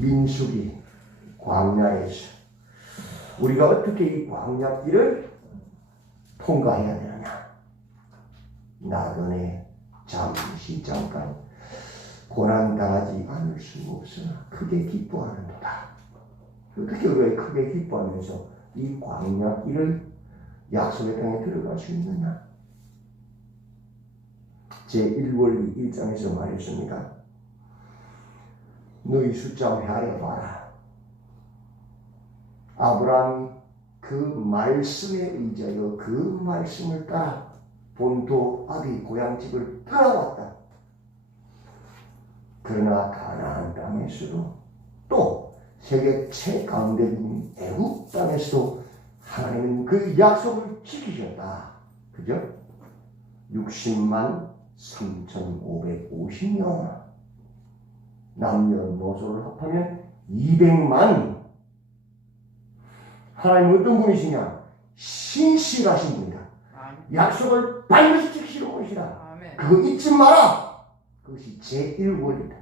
민숙이 광야에서 우리가 어떻게 이 광야길을 통과해야 되느냐? 나그네 잠시 잠깐 고난 당하지 않을 수 없으나 크게 기뻐하는도다. 어떻게 우리가 크게 기뻐하면서 이 광야길을 약속의 땅에 들어갈 수 있느냐? 제 1원리 1장에서 말했습니다. 너희 숫자 헤아려 봐라. 아브라함이 그 말씀에 의지하여 그 말씀을 따라 본토 아비 고향집을 떠나왔다. 그러나 가나안 땅에서도 또 세계 최강대국인 애국 땅에서도 하나님은 그 약속을 지키셨다. 그죠? 60만 3,550명 남녀노소를 합하면 200만 하나님 어떤 분이시냐? 신실하신 분이다. 약속을 반드시 지키시는 분이시다. 아멘. 그거 잊지 마라. 그것이 제1원이다.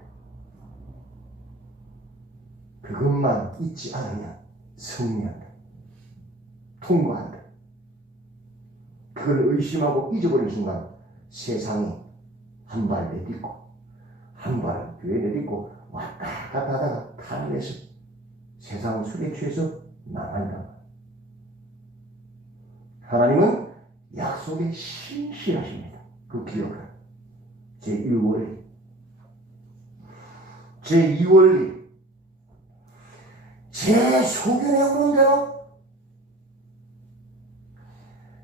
그것만 잊지 않으면 승리한다. 통과한다. 그걸 의심하고 잊어버린 순간 세상이 한 발 내딛고 한 발 뒤에 내딛고 왔다 갔다 하다가 탄해서 세상 술에 취해서 나간다. 하나님은 약속에 신실하십니다. 그 기억을. 제1원리 제2원리 제 소견에 없는 대로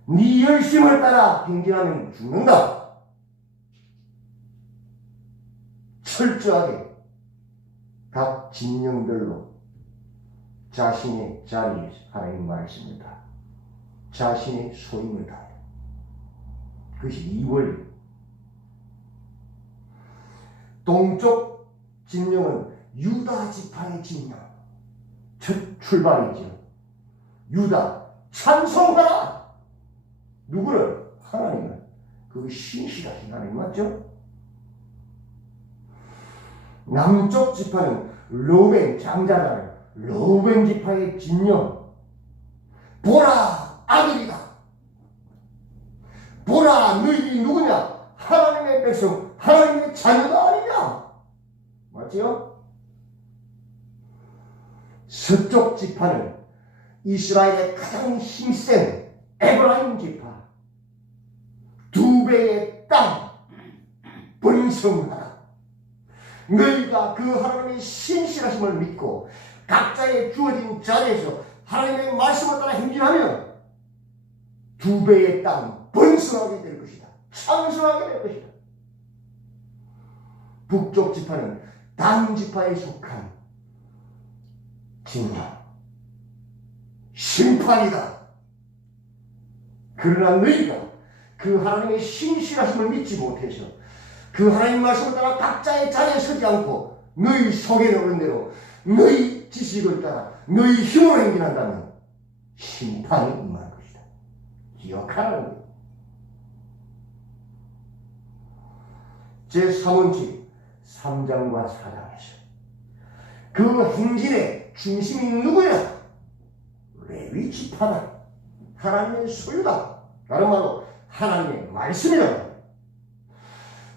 네 열심을 따라 행진하면 죽는다. 철저하게 각 진영별로 자신의 자리에 하나님 말씀을 다. 자신의 소임을 다해. 그것이 이 원리. 동쪽 진영은 유다 지파의 진영 첫 출발이죠. 유다 찬송하라! 누구를? 하나님을. 그 신실하신 하나님 맞죠? 남쪽 지파는 로벤 장자잖아요. 로벤 지파의 진영. 보라 아들이다. 보라 너희들이 누구냐? 하나님의 백성, 하나님의 자녀가 아니냐? 맞지요? 서쪽 지파는 이스라엘의 가장 힘센 에브라임 지파. 두 배의 땅 번성하라. 너희가 그 하나님의 신실하심을 믿고 각자의 주어진 자리에서 하나님의 말씀을 따라 행진하면 두 배의 땅 번성하게 될 것이다. 창성하게 될 것이다. 북쪽 지파는 당 지파에 속한 진영 심판이다. 그러나 너희가 그 하나님의 신실하심을 믿지 못해서 그 하나님 말씀을 따라 각자의 자리에 서지 않고 너희 속에 오는 대로 너희 지식을 따라 너희 힘으로 행진한다면 심판이 임할 것이다. 기억하라는 거예요. 제3원칙 3장과 4장에서 그 행진의 중심이 누구냐? 레위 지파다. 하나님의 소유다. 다른 말로 하나님의 말씀이다.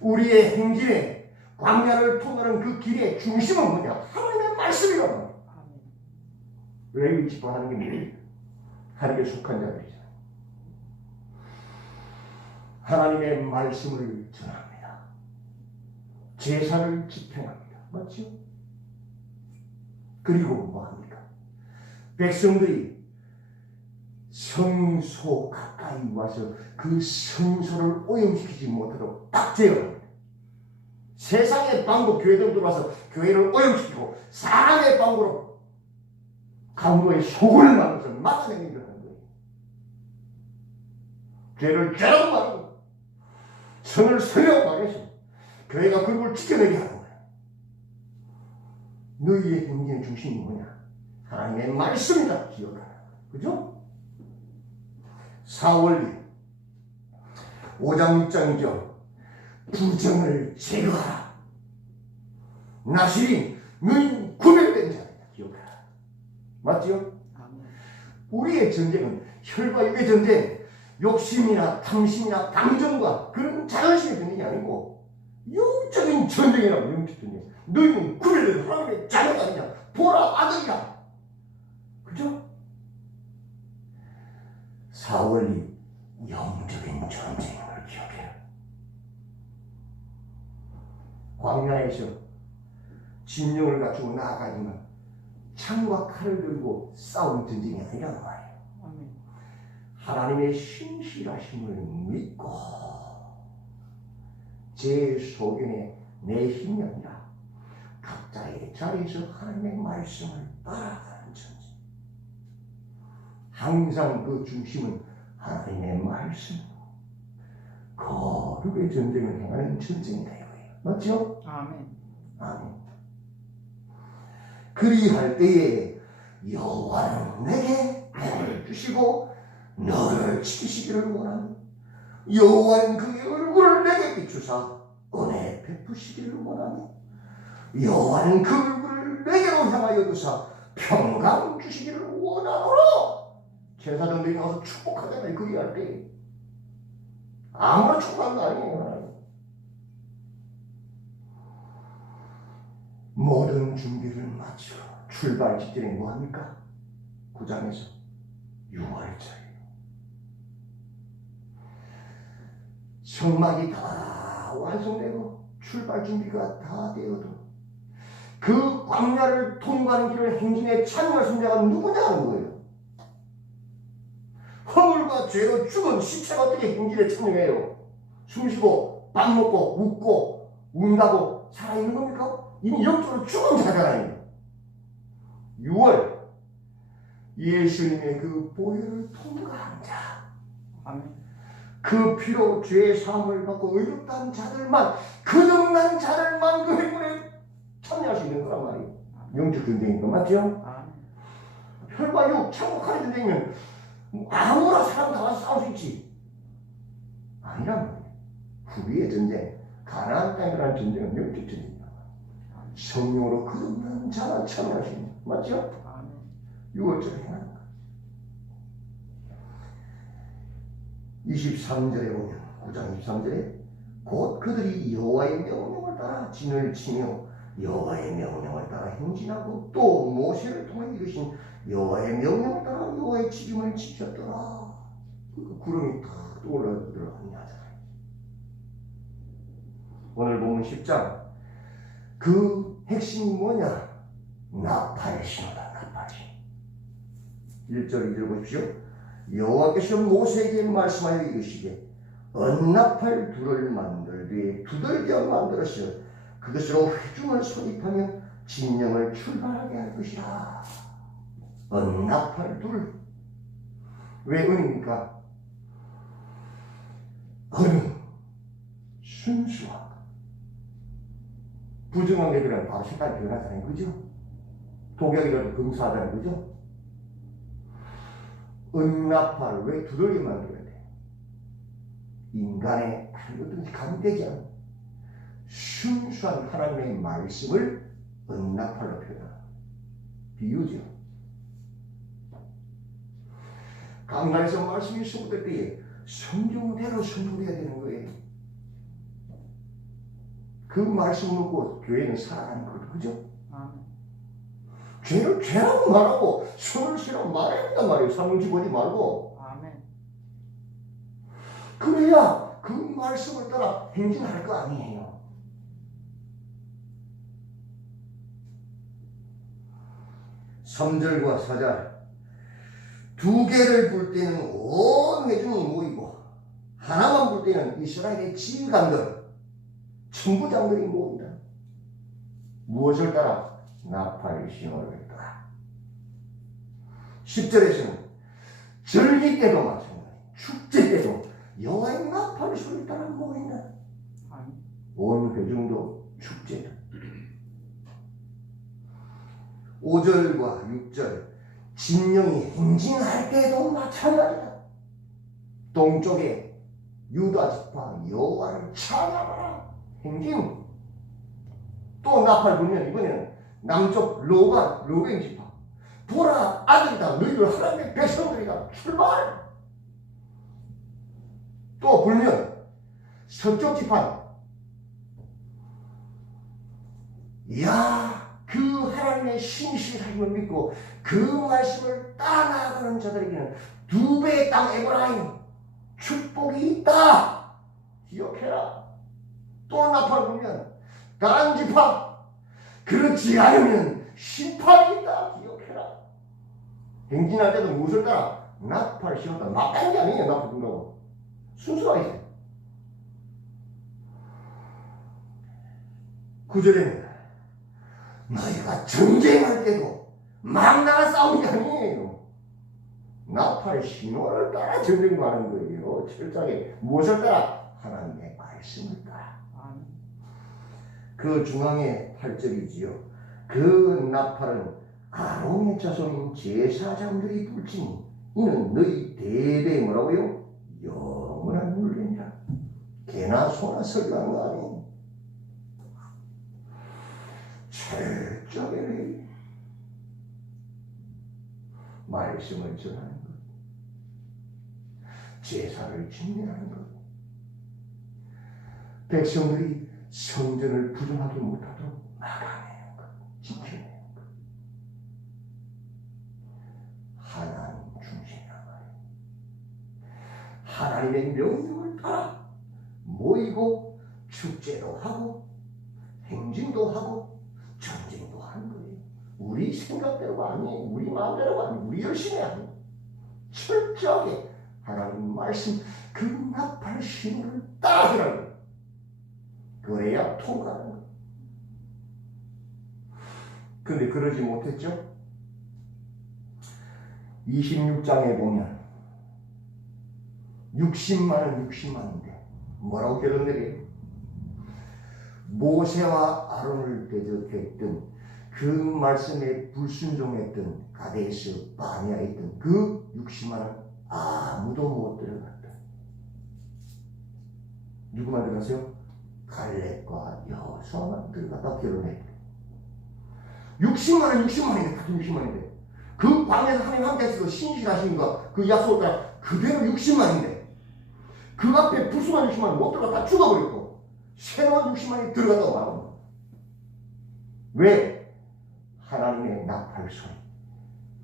우리의 행진에 광야를 통하는 그 길의 중심은 뭐냐? 하나님의 말씀이라고. 아멘. 레위 지파 하는 게 뭐예요? 하나님께 속한 자들이잖아요. 하나님의 말씀을 전합니다. 제사를 집행합니다. 맞죠? 그리고 뭐 합니까? 백성들이 성소 가까이 와서 그 성소를 오염시키지 못하도록 딱 제어합니다. 세상의 방법 교회들 들어와서 교회를 오염시키고 사람의 방법으로 강도의 속을 막아서 막아내는 걸 하는 거예요. 죄를 죄라고 말하고 선을 선이라고 말해서 교회가 그걸 지켜내게 하는 거예요. 너희의 행진의 중심이 뭐냐? 하나님의 말씀이다. 기억하라. 그죠? 4월리 5장 6장이죠. 부정을 제거하라. 나시린 너희 구별된 자들이다. 기억하라. 아멘. 우리의 전쟁은 혈과 육의 전쟁, 욕심이나 탐심이나 감정과 그런 자존심의 전쟁이 아니고 영적인 전쟁이라고 영적 전쟁. 너희는 구별된 하나님의 자녀가 아니냐. 보라 아들이다. 그죠? 4월이 영적인 전쟁을 기억해요. 광야에서 진영을 갖추고 나아가지만 창과 칼을 들고 싸우는 전쟁이 아니라는 말이에요. 하나님의 신실하심을 믿고 제 소견에 내 힘이 아니라 각자의 자리에서 하나님의 말씀을 따라가는 전쟁. 항상 그 중심은 하나님의 말씀이고 거룩의 전쟁을 행하는 전쟁이다 이거예요. 맞죠? 아멘. 아멘. 그리할 때에 여호와는 내게 복을 주시고 너를 지키시기를 원하니 여호와는 그의 얼굴을 내게 비추사 은혜 베푸시기를 원하니 여호와는 그 얼굴을 내게로 향하여 두사 평강 주시기를 원하노라 제사장들이 나와서 축복하잖아요 그리할 때 아무나 축복하는 거 아니에요 모든 준비를 마치고 출발 직전에 뭐합니까? 구장에서 6월절이에요. 성막이 다 완성되고 출발 준비가 다 되어도 그 광야를 통과하는 길을 행진에 참여할 승자가 누구냐는 거예요. 허물과 죄로 죽은 시체가 어떻게 행진에 참여해요? 숨쉬고 밥 먹고 웃고 운다고 살아있는 겁니까? 이미 영적으로 죽은 자잖아요. 6월 예수님의 그 보혈을 통과한 자, 아멘. 그 피로 죄의 사함을 받고 의롭다는 자들만, 그등난 자들만 그 행군에 참여할 수 있는 거란 말이에요. 영적 전쟁인 거 맞죠? 혈과 육, 참혹한 전쟁이면 아무나 사람 다 싸울 수 있지. 아니란 말이에요. 후비의 전쟁, 가나안 땅이라는 전쟁은 영적 전쟁이야. 성령으로 거듭난 자만 참여할 수 있는 맞죠? 아멘. 6월절에 행하는 거 23절에 보면 9장 23절에 곧 그들이 여호와의 명령을 따라 진을 치며 여호와의 명령을 따라 행진하고 또 모세를 통해 이르신 여호와의 명령을 따라 여호와의 지킴을 지켰더라. 그 구름이 탁 떠올라들어 하잖아요. 오늘 보면 10장. 그 핵심이 뭐냐? 나팔 신호다 나팔 신호. 1절 2절 보십시오. 여호와께서 모세에게 말씀하여 이르시되 언나팔 둘을 만들되 두들겨 만들었어 그것으로 회중을 소집하며 진영을 출발하게 할 것이라 언나팔 둘 왜 은입니까? 은은 순수함 부정한 애들은 바로 색깔이 변하잖아요 그죠? 독약이라도 검사하잖아요 그죠? 은나팔을 왜 두들겨 만들어야 돼? 인간의 어떤 감되지 않은 순수한 하나님의 말씀을 은나팔로 표현하는 비유죠. 강단에서 말씀이 수고될 때에 성경대로 순종해야 되는 거예요. 그 말씀 놓고 교회는 살아가는 거죠. 그죠? 죄를 죄라고 말하고 술을 싫어 말해야 된단 말이에요. 사물지 보지 말고. 아멘. 그래야 그 말씀을 따라 행진할 거 아니에요. 삼절과사절 두 개를 불 때는 온 회중이 모이고 하나만 불 때는 이스라엘의 지휘관들 천부장들이 모인다. 무엇을 따라 나팔 신호를 따라 10절에서는 절기 때도 마찬가지 축제 때도 여호와의 나팔 소리를 따라 모인다. 온 회중도 축제다. 5절과 6절 진영이 행진할 때도 마찬가지다. 동쪽에 유다 지파 여호와를 찬양하라. 행진. 또 나팔 불면 이번에는 남쪽 로반 로벤 지파 보라 아들이다 너희들 하나님의 백성들이다 출발 또 불면 서쪽 지파 이야 그 하나님의 신실하심을 믿고 그 말씀을 따라가는 자들에게는 두 배의 땅 에브라임 축복이 있다. 기억해라. 또 나팔 보면 다른 지파. 그렇지 않으면 심판이 있다. 기억해라. 행진할 때도 무엇을 따라? 나팔 신었다. 막 하는 게 아니에요 나팔 분다고. 순수하게 구절에는 너희가 전쟁할 때도 막 나가 싸우는 게 아니에요 나팔의 신호를 따라 전쟁도 하는 거예요 철저하게 무엇을 따라 하나님의 말씀을 따라. 그 중앙에 팔절이지요. 그 나팔은 아론의 자손인 제사장들이 불지니 이는 너희 대대 뭐라고요? 영원한 물건이라. 개나 소나 설교하는 거 아니에요. 철저하게 말씀을 전하는 것. 제사를 진행하는 것. 백성들이 성전을 부정하게 못하도록 막아내는 것, 지켜내는 것. 하나님 중심이란 말이에요. 하나님의 명령을 따라 모이고 축제도 하고 행진도 하고. 우리 생각대로가 아니에요. 우리 마음대로가 아니에요. 우리 열심히 아니에요. 철저하게 하나님 말씀 그 나팔 신호를 따라하라는 거예요. 그래야 통과하는. 근데 그러지 못했죠? 26장에 보면 60만은 60만인데 뭐라고 결론 내려요? 모세와 아론을 대적했던 그 말씀에 불순종했던 가데스 바니아에 있던 그 60만은 아무도 못 들어갔다. 누구만 들어갔어요? 갈렙과 여호수아만 들어갔다 결혼했대. 60만은 60만인데 같은 60만인데 그 광야에서 하나님 함께 하셔서 신실하신가 그 약속을 따라 그대로 60만인데 그 앞에 불순한 60만은 못 들어갔다 죽어버렸고 새로운 60만이 들어갔다고 거야. 왜? 소리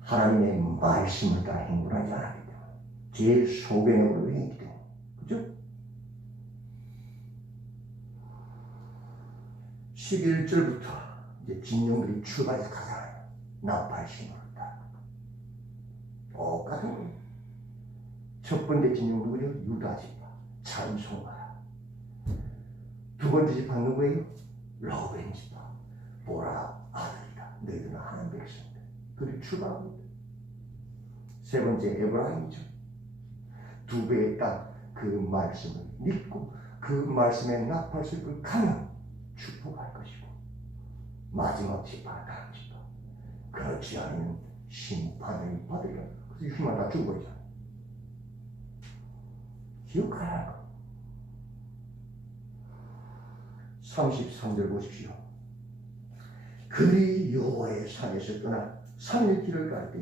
하나님의 말씀을 따라 행동하지 않았기 때문에 제일 소견으로 행했기 때문에 그죠? 11절부터 이제 진영들이 출발해서 가잖아요. 나팔 신호를 따라. 똑같은 거예요. 첫 번째 진영 누구죠? 유다 지파. 찬송하라. 두 번째 지파 누구예요? 로벤 지파. 보라 아들이다. 너희들은 하나님 백성들. 그들이 출발합니다. 세 번째 에브라임이죠. 두 배의 땅 그 말씀을 믿고 그 말씀에 나팔 소리를 가면 축복할 것이고 마지막 지파 다른 지파 그렇지 않으면 심판을 받으리라 그래서 휘만 다 죽어버리잖아 기억하라. 33절 보십시오. 그리 여호와의 산에서 떠나 산길을 갈때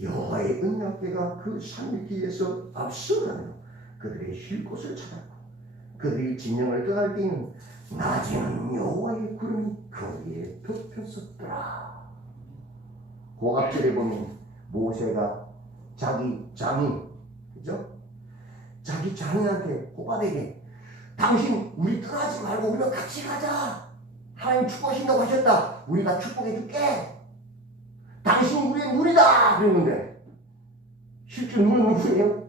여호와의 은약궤가 그 산길에서 앞서가며 그들의 쉴 곳을 찾았고 그들이 진영을 떠날 때에는 낮에는 여호와의 구름이 거기에 덮였었더라. 고갑절에 보면 모세가 자기 장인, 그죠? 자기 장인한테 호밥에게 당신 우리 떠나지 말고 우리가 같이 가자. 하나님 축복하신다고 하셨다. 우리가 축복해 줄게. 당신 우리의 눈이다. 그랬는데 실제 눈은 누구예요?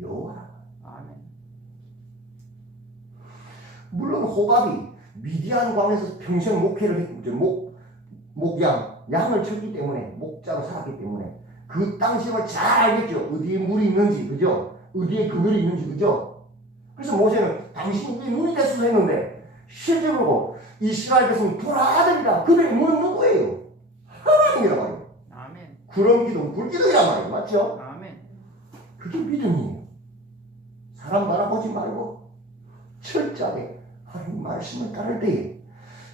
여호와. 아멘. 물론 호밥이 미디안 광에서 평생 목회를 했고 목 목양 양을 쳤기 때문에 목자로 살았기 때문에 그 땅심을 잘 알겠죠. 어디에 물이 있는지 그죠? 어디에 그늘이 있는지 그죠? 그래서 모세는 당신 우리 눈이 됐으면 했는데 실제로 이스라엘 백성이 돌아아들이다. 그들의 눈은 누구예요? 하나님이란 말이에요. 아멘. 구름 기둥, 불 기둥이란 말이에요. 맞죠? 아멘. 그게 믿음이에요. 사람 바라보지 말고 철저하게 하나님 말씀을 따를 때에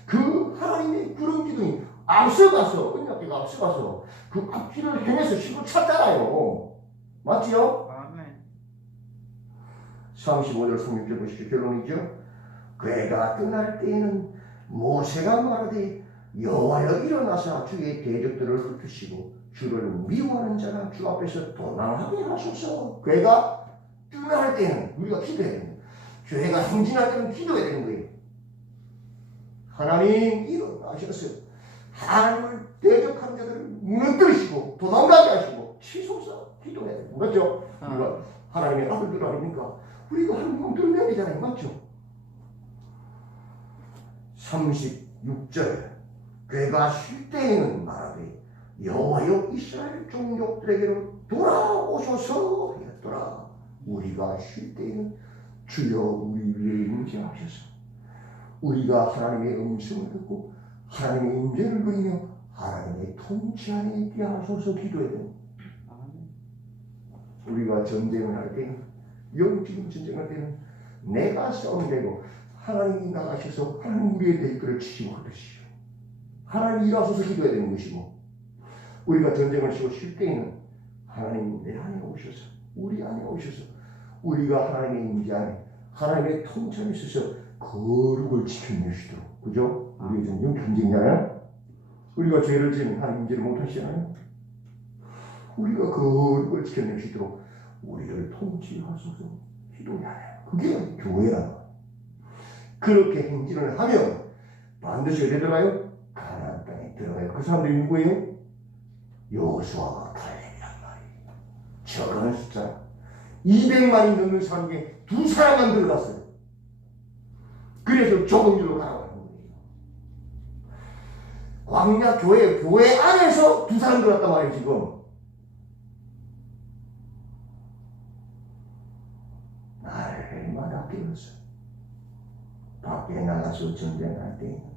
그 하나님의 구름 기둥이 앞서가서 언약계가 앞서가서 그 앞길을 행해서 신고 찾잖아요. 맞지요? 아멘. 35절 36절 보십시오. 결론이죠. 그애가 떠날 때에는 모세가 말하되 여호와여 일어나사 주의 대적들을 흩으시고 주를 미워하는 자가 주 앞에서 도망하게 하소서. 그애가 떠날 때는 우리가 기도해야 됩니다. 교회가 행진할 때는 기도해야 되는 거예요. 하나님 일어나셔서 하나님을 대적한 자들을 무너뜨리시고 도망가게 하시고 치소서 기도해야 됩니다. 맞죠? 우리가 하나님의 아들들 아닙니까? 우리가 하나님 되잖아요. 맞죠? 36절 그가 쉴 때에는 말하되 여호와여 이스라엘 종족들에게로 돌아오소서 하였더라. 우리가 쉴 때에는 주여 우리 위에 임재하셔서 우리가 하나님의 음성을 듣고 하나님의 임재를 누리며 하나님의 통치 안에 있게 하소서 기도해야 됩니다. 우리가 전쟁을 할 때는 영적인 전쟁할 때는 내가 싸움이 되고 하나님이 나가셔서 하나님 우리의 대결을 치시고 그러시오. 하나님 일하소서 기도해야 되는 것이고 우리가 전쟁을 치고 쉴 때에는 하나님 내 안에 오셔서 우리 안에 오셔서 우리가 하나님의 임재 안에 하나님의 통찰에 있어서 거룩을 지켜내시도록 그죠? 우리의 전쟁 경쟁이잖아요. 우리가 죄를 지면 하나님 임재를 못하시잖아요. 우리가 거룩을 지켜내시도록 우리를 통치하소서 기도해야. 그게 교회라는. 그렇게 행진을 하면 반드시 들어가요? 들어가요. 그 사람들이 누구예요? 여호수아와 갈렙이란 말이에요. 적은 숫자 200만이 넘는 사람 중에 두 사람만 들어갔어요. 그래서 길로 가라고 하는 거예요. 광야 교회 교회 안에서 두 사람 들어갔단 말이에요 지금. 날마다 깨어서 밖에 나가서 전쟁할 때에는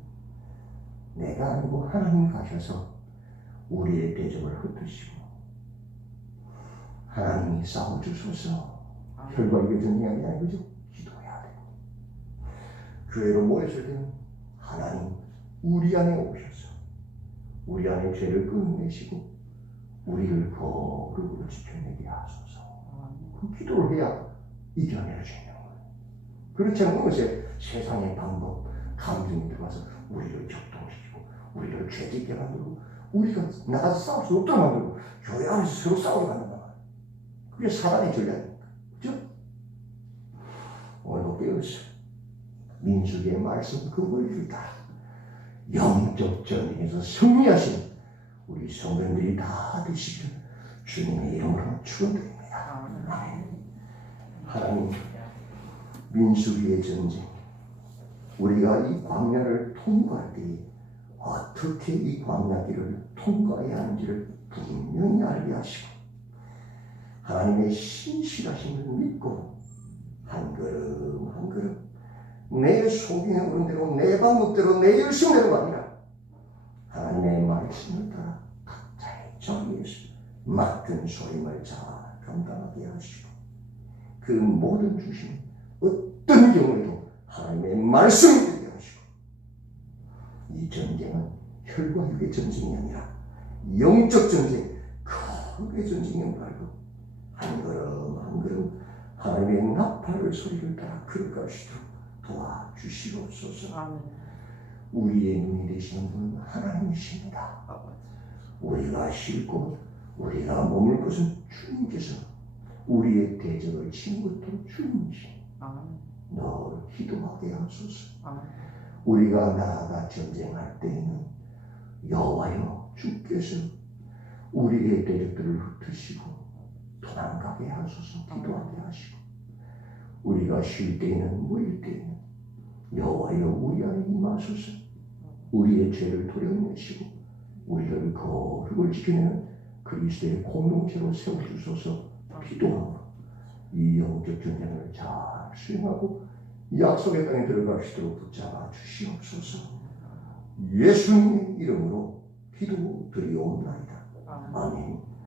내가 아니고 하나님 가셔서 우리의 대적을 흩으시고 하나님이 싸워주소서 아멘. 결과 이게 전쟁이 아니라 그죠? 기도해야 돼 교회로 모였을 때는 하나님 우리 안에 오셔서 우리 안에 죄를 끊어내시고 우리를 거룩으로 지켜내게 하소서. 그 기도를 해야 이겨낼 수 있는 거예요. 그렇지 않으면 세상의 방법, 감정이 들어와서 우리를 격동시키고 우리를 죄짓게 만들고 우리가 나가서 싸울 수 없도록 만들고 교회 안에서 서로 싸우게 만든다. 그게 사단의 전략입니다. 그죠? 오늘도 깨어서 민수기의 말씀 그 원리를 영적 전쟁에서 승리하신 우리 성도들이 다 되시길 주님의 이름으로 축원드립니다. 하나님 민수기의 전쟁 우리가 이 광야를 통과할 때 어떻게 이 광야길을 통과해야 하는지를 분명히 알게 하시고 하나님의 신실하심을 믿고 한 걸음 한 걸음 내 속에 오는 대로 내 방법대로 내 열심대로 아니라 하나님의 말씀을 따라 각자의 자리에서 맡은 소임을 잘 감당하게 하시고 그 모든 주심 어떤 경우에도 하나님의 하시고 이 전쟁은 혈과 육의 전쟁이 아니라 영적 전쟁, 거룩의 전쟁인 말고 한 걸음 한 걸음 하나님의 나팔을 소리를 따라 걸어가시도록 도와주시옵소서 아멘. 우리의 눈이 되시는 분은 하나님이십니다. 우리가 쉴고 우리가 머물 것은 주님께서 우리의 대적을 치는 것도 주님이시 아멘. 늘 기도하게 하소서 아멘. 우리가 나아가 전쟁할 때에는 여호와여 주께서 우리의 대적들을 흩으시고 도망가게 하소서 기도하게 하시고. 우리가 쉴 때에는 모일 때에는 여호와여 우리 안에 임하소서. 우리의 죄를 도려내시고 우리를 거룩을 지키는 그리스도의 공동체로 세워주소서. 기도하고 이 영적 전쟁을 잘 수행하고 약속의 땅에 들어갈 수 있도록 붙잡아 주시옵소서. 예수님의 이름으로 기도 드리옵나이다. 아멘. 아멘